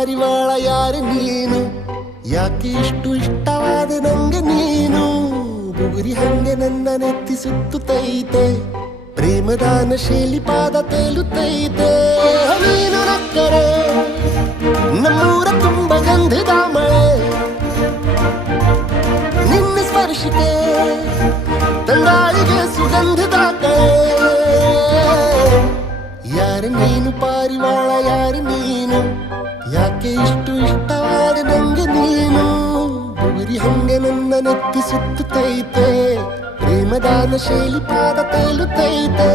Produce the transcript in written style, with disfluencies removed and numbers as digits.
ಪಾರಿವಾಳ ಯಾರು ನೀನು, ಯಾಕೆ ಇಷ್ಟು ಇಷ್ಟವಾದ ನಂಗೆ ನೀನು. ಬುಗುರಿ ಹಂಗೆ ನನ್ನ ನೆತ್ತಿ ಸುತ್ತುತ್ತೈತೆ, ಪ್ರೇಮದಾನ ಶೈಲಿ ಪಾದ ತೇಲುತ್ತೈತೆ. ನೀನು ನಕ್ಕರೆ ನಮ್ಮೂರ ತುಂಬ ಗಂಧದ ಮಳೆ, ನಿನ್ನ ಸ್ಪರ್ಶಕ್ಕೆ ತಂಗಾಳಿಗೆ ಸುಗಂಧದ ಕಳೆ. ಯಾರು ನೀನು ಪಾರಿವಾಳ ಯಾರು ನೀನು, ಯಾಕೆ ಇಷ್ಟು ಇಷ್ಟವಾದ ನಂಗೆ ನೀನು. ಬುಗುರಿ ಹಂಗೆ ನನ್ನ ನೆತ್ತಿ ಸುತ್ತುತ್ತೈತೆ, ಪ್ರೇಮದಾನ ಶೈಲಿ ಪಾದ ತೇಲುತ್ತೈತೆ.